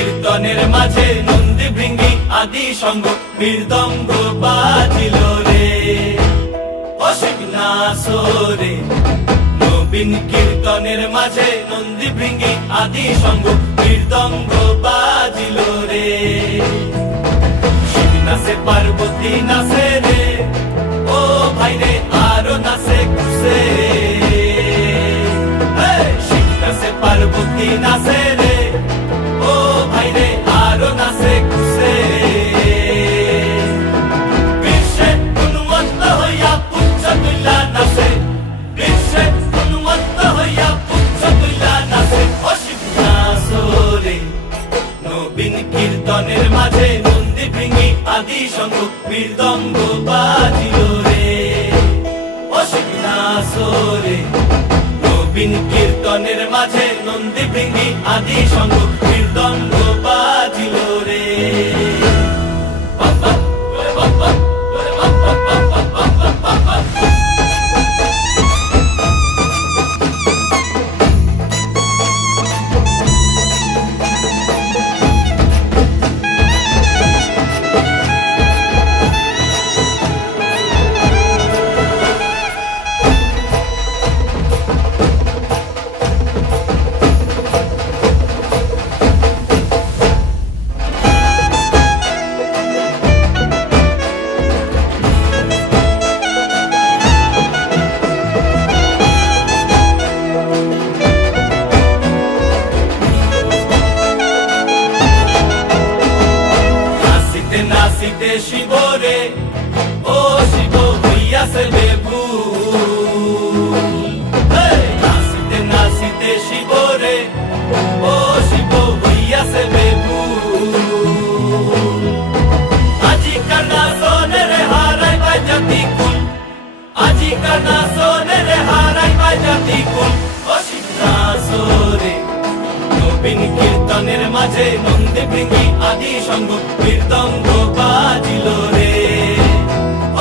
কীর্তনের মাঝে নন্দী ভৃঙ্গি আদি সঙ্গ মৃদঙ্গ বাজিল রে অসীম নাসরে। নবীন কীর্তনের মাঝে নন্দী ভৃঙ্গি আদি সঙ্গ মৃদঙ্গ বাজিল রে। শিব নাচে পার্বতী নাচে রে ও ভাই রে আরো নাচে খুশে। শিব নাচে পার্বতী নাচে রে ও ভাই রে আরো নাচে খুশে। বিশ্বে উন্মত্ত হইয়া পুচ্ছ তুল্লা নাচে, বিশ্বে উন্মত্ত হইয়া পুচ্ছ তুল্লা নাচে অসীম নাচরে। নবীন কীর্তনের মাঝে নন্দী ভৃঙ্গি আদি সঙ্গ মৃদঙ্গ বাজিল রে অসীম নাচরে। নবীন কীর্তনের মাঝে নন্দী ভৃঙ্গি আদি সঙ্গ মৃদঙ্গ বাজিল রে। নাচিতে শিব রে ও শিব হইয়াছে বেভুল। নাচিতে নাচিতে শিব রে ও শিব হইয়াছে বেভুল। আজিকার নাচনে রে হারাই পাই জাতি কুল, আজিকার নাচনে রে হারাই পাই জাতি কুল অসীম নাচরে। নবীন কীর্তনের মাঝে নন্দী ভৃঙ্গি আদি সঙ্গ মৃদঙ্গ বাজিল রে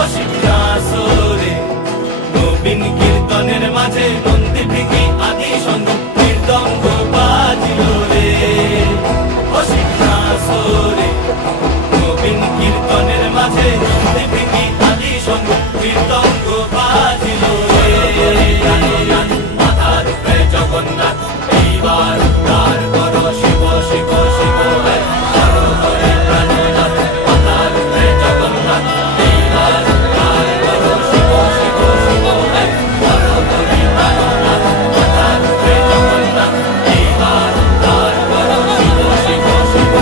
অসীম নাচরে। নবীন কীর্তনের মাঝে নন্দী ভৃঙ্গি আদি সঙ্গ মৃদঙ্গ বাজিল রে অসীম নাচরে। নবীন কীর্তনের মাঝে নন্দী ভৃঙ্গি আদি সঙ্গ মৃদঙ্গ বাজিল রে। মাথার উপরে জগন্নাথ এইবার উদ্ধার করো শিব শিব শিব করো করে প্রাণনাথ। মাথার উপরে জগন্নাথ এইবার উদ্ধার করো শিব শিব শিব করো করে প্রাণনাথ। মাথার উপরে জগন্নাথ এইবার উদ্ধার করো শিব শিব শিব।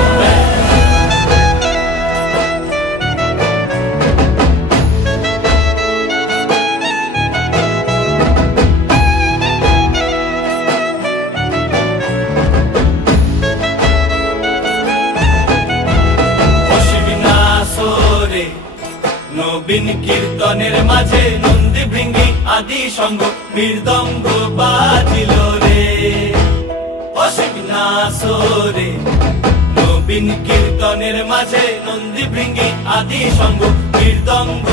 নবীন কীর্তনের মাঝে নন্দী ভৃঙ্গি আদি সঙ্গ মৃদঙ্গ বাজিল রে অসীম নাচরে। নবীন কীর্তনের মাঝে নন্দী ভৃঙ্গি আদি সঙ্গ মৃদঙ্গ